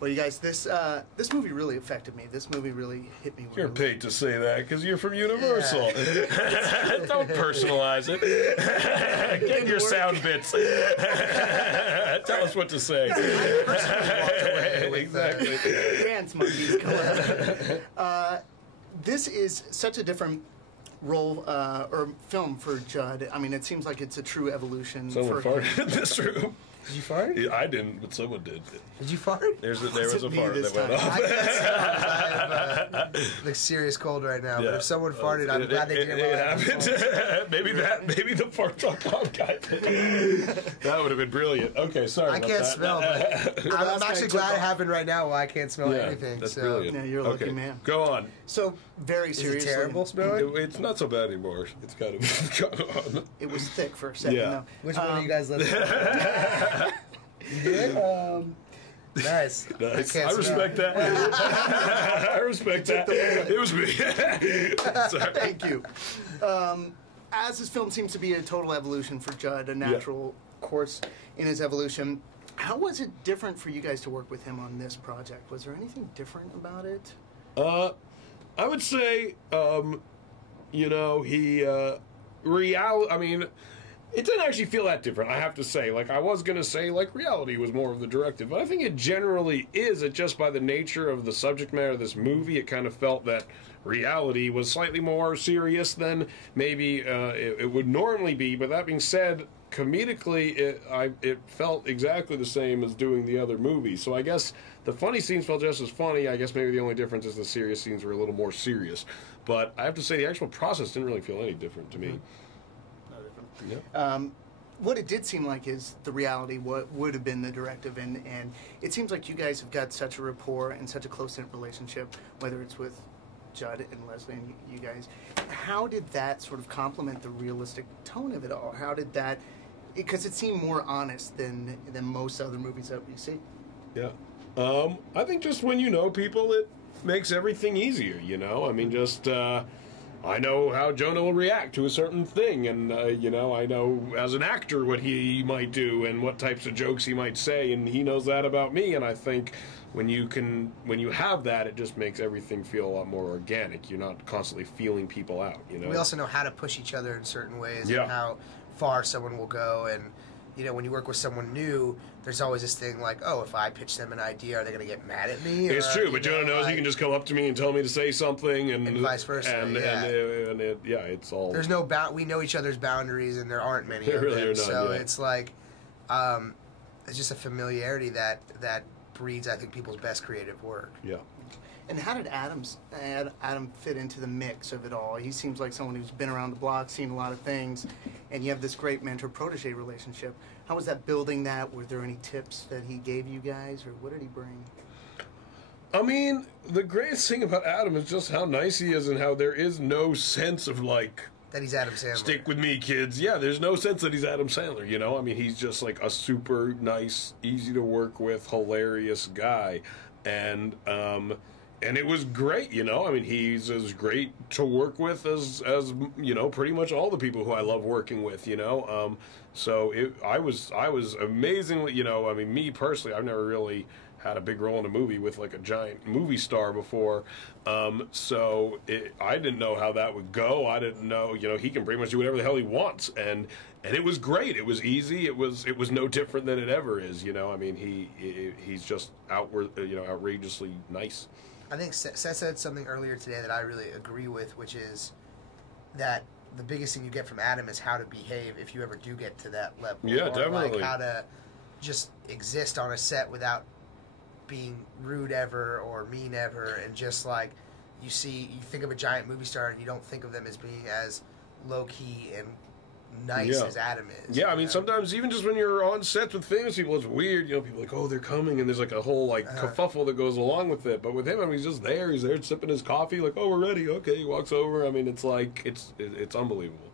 Well, you guys, this movie really affected me. This movie really hit me. You're paid to say that because you're from Universal. Yeah. Don't personalize it. Get your sound bits. Tell us what to say. Exactly. Dance monkeys come out. This is such a different role or film for Judd. I mean, it seems like it's a true evolution. Someone farted in this room. Did you fart? Yeah, I didn't, but someone did. Did you fart? There was a fart that went off. I have a serious cold right now, but if someone farted, I'm glad they didn't. It happened. Maybe the fart.com guy. That would have been brilliant. Okay, sorry. I can't smell, but I'm actually glad it happened right now. While I can't smell anything. That's so. brilliant. Yeah, you're a lucky man. Go on. So very seriously, is it terrible smelling? It's not so bad anymore. It's kind of gone on. It was thick for a second. Yeah. Though. Which one of you guys let it? You did? Nice. I respect that. I respect that. It was me. Sorry. Thank you. As this film seems to be a total evolution for Judd, a natural course in his evolution, how was it different for you guys to work with him on this project? Was there anything different about it? I would say, I mean, it didn't actually feel that different, I have to say. Like, I was going to say, like, reality was more of the directive, but I think it generally is. It just by the nature of the subject matter of this movie, it kind of felt that reality was slightly more serious than maybe it would normally be. But that being said, comedically, it felt exactly the same as doing the other movie. So I guess the funny scenes felt just as funny. I guess maybe the only difference is the serious scenes were a little more serious. But I have to say, the actual process didn't really feel any different to me. Yeah. What it did seem like is the reality, what would have been the directive, and it seems like you guys have got such a rapport and such a close-knit relationship, whether it's with Judd and Leslie and you guys. How did that sort of complement the realistic tone of it all? How did that, because it seemed more honest than most other movies that we see. Yeah. I think just when you know people, it makes everything easier, you know? I mean, just... I know how Jonah will react to a certain thing, and, I know as an actor what he might do and what types of jokes he might say, and he knows that about me, and I think when you have that, it just makes everything feel a lot more organic. You're not constantly feeling people out, you know? We also know how to push each other in certain ways and how far someone will go, and... when you work with someone new, there's always this thing like, oh, if I pitch them an idea, are they going to get mad at me? It's true, but Jonah knows he can just come up to me and tell me to say something, and vice versa. And it's all. There's no we know each other's boundaries, and there aren't many. There really them. are none. So it's like, it's just a familiarity that breeds, I think, people's best creative work. Yeah. And how did Adam fit into the mix of it all? He seems like someone who's been around the block, seen a lot of things, and you have this great mentor-protege relationship. How was that building that? Were there any tips that he gave you guys, or what did he bring? I mean, the greatest thing about Adam is just how nice he is and how there is no sense of, like... That he's Adam Sandler. Stick with me, kids. Yeah, there's no sense that he's Adam Sandler, you know? I mean, he's just, like, a super nice, easy-to-work-with, hilarious guy. And it was great, you know? I mean, he's as great to work with as pretty much all the people who I love working with, you know? I was amazingly, I mean, me personally, I've never really had a big role in a movie with, like, a giant movie star before. I didn't know how that would go. I didn't know, he can pretty much do whatever the hell he wants. And it was great. It was easy. It was no different than it ever is, I mean, he's just outrageously nice. I think Seth said something earlier today that I really agree with, which is that the biggest thing you get from Adam is how to behave if you ever do get to that level. Yeah, or definitely. Like how to just exist on a set without being rude ever or mean ever, and just like you think of a giant movie star and you don't think of them as being as low-key and nice as Adam is. Yeah, I mean, sometimes even just when you're on sets with famous people, it's weird. People are like, oh, they're coming, and there's like a whole kerfuffle that goes along with it. But with him, I mean, he's just there. He's there sipping his coffee, like, oh, we're ready. Okay, he walks over. I mean, it's like it's unbelievable.